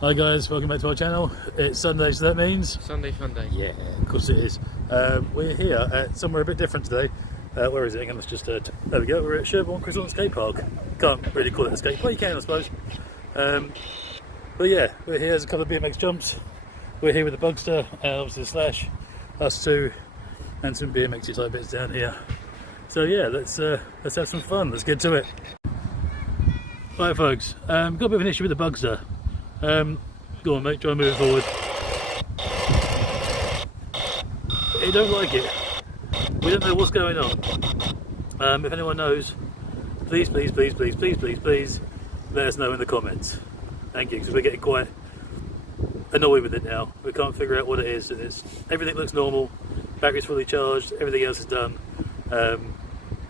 Hi guys, welcome back to our channel. It's Sunday, so that means... Sunday Funday. Yeah, of course it is. We're here at somewhere a bit different today. Where is it? Hang on, let's just... there we go, we're at Sherborne Crescent Skate Park. Can't really call it a skate park, you can I suppose. But yeah, we're here, there's a couple of BMX jumps. We're here with the Bugster, obviously the Slash, us two, and some BMX type bits down here. So yeah, let's have some fun, let's get to it. Right folks, got a bit of an issue with the Bugster. Go on mate, try and move it forward. You don't like it. We don't know what's going on. If anyone knows, please let us know in the comments. Thank you, because we're getting quite annoyed with it now. We can't figure out what it is. Everything looks normal, battery's fully charged, everything else is done.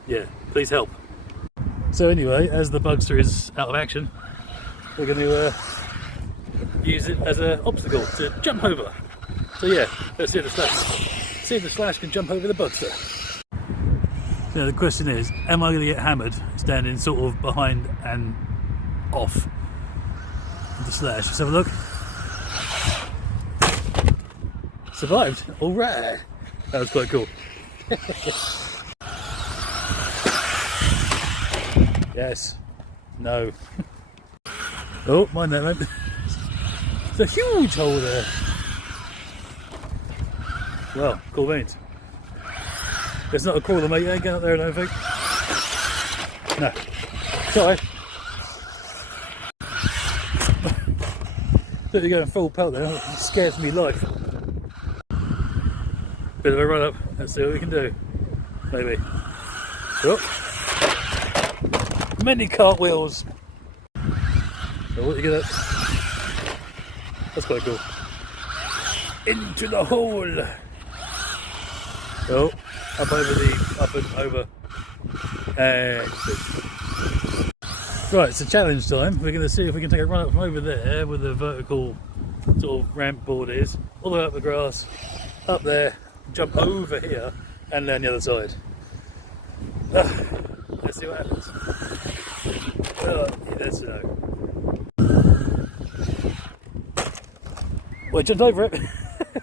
Yeah, please help. So anyway, as the Bugster is out of action, we're going to use it as an obstacle to jump over. So yeah, let's see if the Slash can jump over the Bugster. So the question is, am I going to get hammered standing sort of behind and off the Slash? Let's have a look. Survived. All right. That was quite cool. Yes. No. Oh, mind that, mate. There's a huge hole there. Well, cool beans. It's not a crawler, mate. You ain't going up there, I don't think. No. Sorry. Thought you're going full pelt there. It scares me life. Bit of a run up. Let's see what we can do. Maybe. Oh. Many cartwheels. So what you get at? That's quite cool. Into the hole. Oh, up and over. And right, it's a challenge time. We're going to see if we can take a run up from over there where the vertical sort of ramp board is, all the way up the grass, up there, jump over here, and then the other side. Let's see what happens. Let's know. Well, I jumped over it.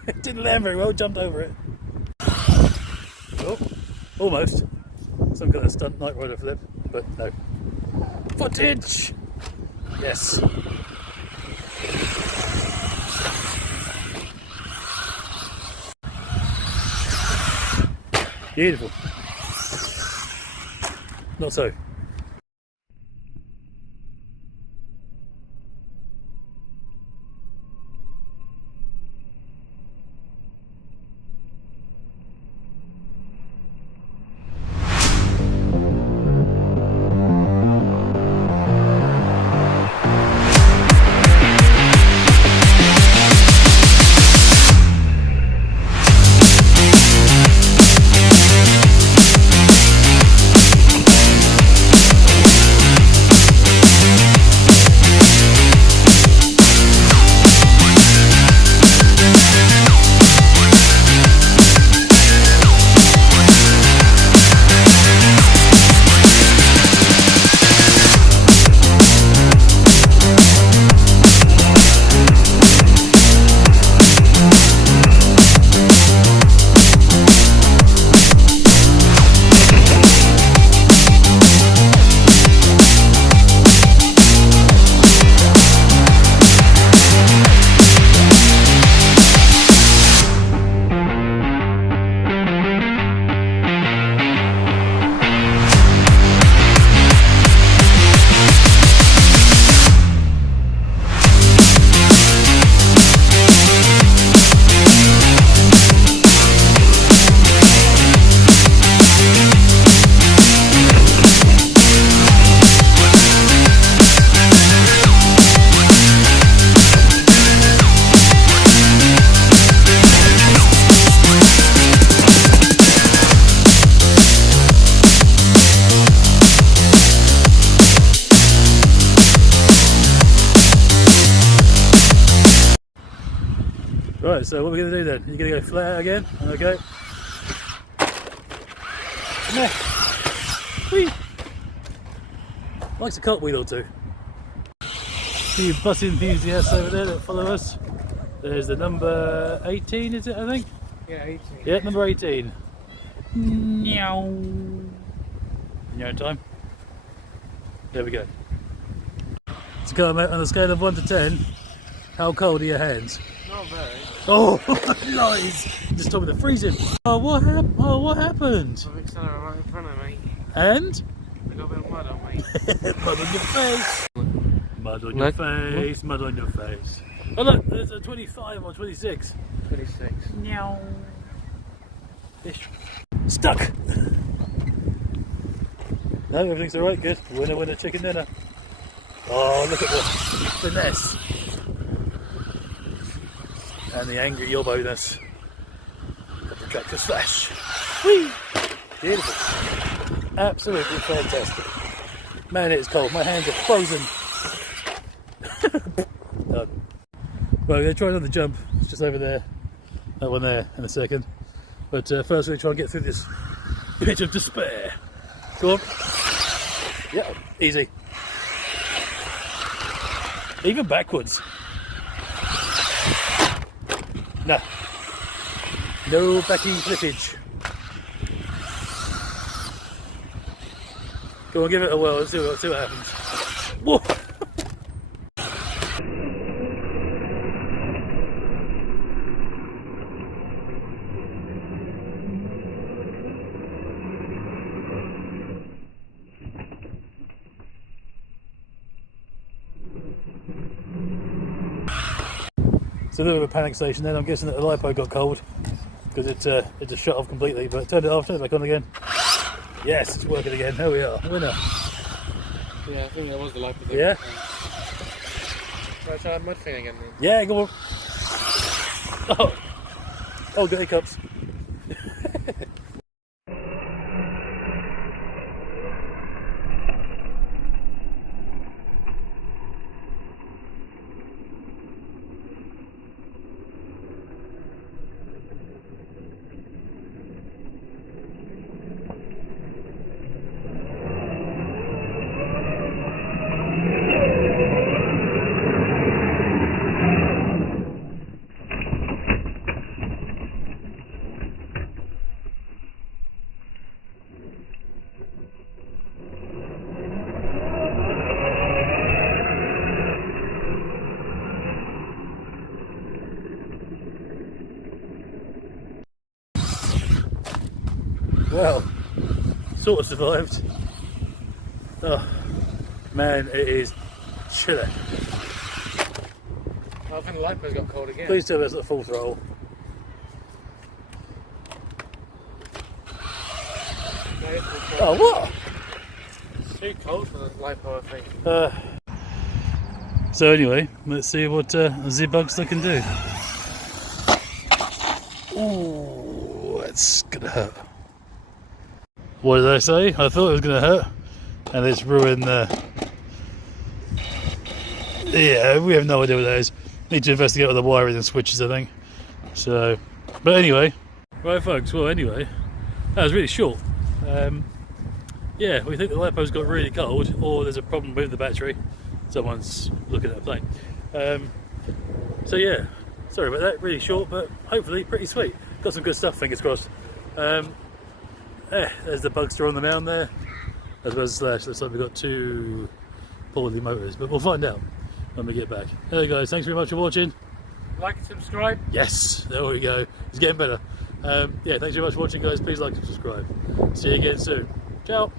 It didn't land very well, jumped over it. Oh, almost. Some kind of stunt Knight Rider flip, but no. Footage! Yes. Beautiful. Not so. Right, so what are we going to do then? You're going to go flat again? Okay. Meh. Whee! Likes a cartwheel or two. few bus enthusiasts over there that follow us. There's the number 18, is it, I think? Yeah, 18. Yeah, number 18. Meow. Meow time. There we go. So go mate, on a scale of 1 to 10, how cold are your hands? Not very. Oh, lies! Just told me they're freezing. Oh, what happened? Oh, what happened? I've accelerated right in front of me. And? I got a bit of mud on me. Mud on your face. Mud on your face. Mud on your face. Oh look, there's a 25 or 26. 26. Meow. Fish. Stuck. No, everything's alright, good. Winner, winner, chicken dinner. Oh, look at the finesse. And the angry yobbo-ness of the tractor slash. Whee! Beautiful. Absolutely fantastic. Man, it is cold. My hands are frozen. Done. Well, we're going to try another jump. It's just over there. That one there in a second. But first we're going to try and get through this pit of despair. Go on. Yeah, easy. Even backwards. No. No backing flippage. Go on, give it a whirl. Let's see what happens. Whoa! It's a little bit of a panic station then. I'm guessing that the lipo got cold because it just shut off completely, but turned it off, turned it back on again. Yes, it's working again. There we are, winner. Yeah, I think that was the lipo thing. Yeah? Shall I try that mud thing again then? Yeah, go on. Oh, got hiccups. Well, sort of survived. Oh, man, it is chilly. I think the lipo's got cold again. Please tell me it's at full throttle. No, it's too cold. Oh, what? It's too cold for the lipo, I think. So anyway, let's see what Z-Bugster can do. Ooh, that's gonna hurt. What did I say? I thought it was gonna hurt, and it's ruined the... Yeah, we have no idea what that is. Need to investigate all the wiring and switches, I think. So, but anyway, right folks, well anyway, that was really short. Yeah, we think the lipo's got really cold, or there's a problem with the battery. Someone's looking at the plane. So yeah, sorry about that, really short, but hopefully pretty sweet. Got some good stuff, fingers crossed. There's the Bugster on the mound there, as well as Slash. Looks like we've got two poorly motors, but we'll find out when we get back. Hey guys, thanks very much for watching. Like and subscribe. Yes, there we go. It's getting better. Yeah, thanks very much for watching guys. Please like and subscribe. See you again soon. Ciao.